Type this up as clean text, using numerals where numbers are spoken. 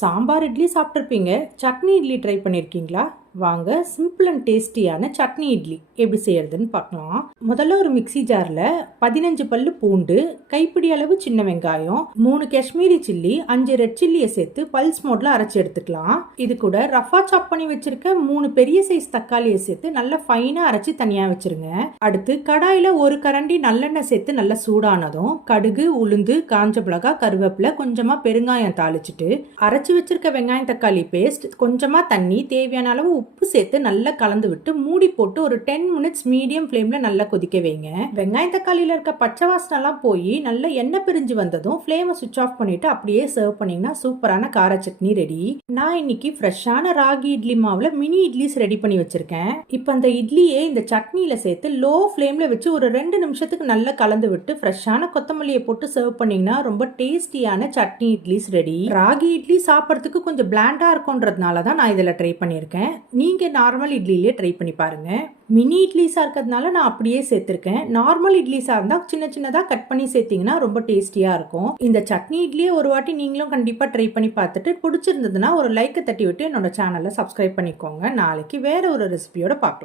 Sambar idli சாப்பிட்ருப்பீங்க. Chutney idli try பண்ணியிருக்கீங்களா? வாங்க simple and டேஸ்டியான சட்னி இட்லி எப்படி செய்யறதுன்னு பார்க்கலாம். முதல்ல ஒரு மிக்சி ஜாரில் 15 பல்லு பூண்டு, கைப்பிடி அளவு சின்ன வெங்காயம், 3 காஷ்மீரி சில்லி, 5 ரெட் சில்லியை சேர்த்து பல்ஸ் மோட்ல அரைச்சி எடுத்துக்கலாம். இது கூட ரஃபா சாப் பண்ணி வச்சிருக்க 3 பெரிய சைஸ் தக்காளியை சேர்த்து நல்லா ஃபைனா அரைச்சி தனியா வச்சிருங்க. அடுத்து கடாயில ஒரு கரண்டி நல்லெண்ணெய் சேர்த்து நல்லா சூடானதும் கடுகு, உளுந்து, காஞ்ச மிளகாய், கருவேப்பிலை, கொஞ்சமா பெருங்காயம் தாளிச்சிட்டு அரைச்சி வச்சிருக்க வெங்காயம் தக்காளி பேஸ்ட், கொஞ்சமா தண்ணி, தேவையான அளவு உப்பு சேர்த்து நல்லா கலந்து விட்டு மூடி போட்டு ஒரு 10 மினிட்ஸ் மீடியம் ஃப்ளேம்ல நல்லா கொதிக்க வைங்க. வெங்காயம் தக்காளியில இருக்க பச்சை வாசனை எல்லாம் போய் நல்லா எண்ணெய் பிரிஞ்சு வந்ததும் ஃப்ளேமை சுவிட்ச் ஆஃப் பண்ணிட்டு அப்படியே சர்வ் பண்ணீங்கன்னா சூப்பரான கார சட்னி ரெடி. நான் இன்னைக்கு ஃப்ரெஷ்ஷான ராகி இட்லி மாவுல மினி இட்லிஸ் ரெடி பண்ணி வச்சிருக்கேன். இப்போ அந்த இட்லியை இந்த சட்னியில சேர்த்து லோ ஃப்ளேம்ல வச்சு ஒரு 2 நிமிஷத்துக்கு நல்லா கலந்து விட்டு ஃப்ரெஷ்ஷான கொத்தமல்லியை போட்டு சர்வ் பண்ணீங்கன்னா ரொம்ப டேஸ்டியான சட்னி இட்லிஸ் ரெடி. ராகி இட்லி சாப்பிட்றதுக்கு கொஞ்சம் பிளாண்டா இருக்கும்ன்றதுனால தான் நான் இதில் ட்ரை பண்ணியிருக்கேன். நீங்க நார்மல் இட்லிலேயே ட்ரை பண்ணி பாருங்க. மினி இட்லிஸா இருக்கிறதுனால நான் அப்படியே சேர்த்திருக்கேன். நார்மல் இட்லிஸா இருந்தா சின்ன சின்னதா கட் பண்ணி சேர்த்தீங்கன்னா ரொம்ப டேஸ்டியா இருக்கும். இந்த சட்னி இட்லியே ஒரு வாட்டி நீங்களும் கண்டிப்பா ட்ரை பண்ணி பார்த்துட்டு பிடிச்சிருந்ததுன்னா ஒரு லைக்கை தட்டி விட்டு என்னோட சேனலை சப்ஸ்கிரைப் பண்ணிக்கோங்க. நாளைக்கு வேற ஒரு ரெசிபியோட பார்க்கலாம்.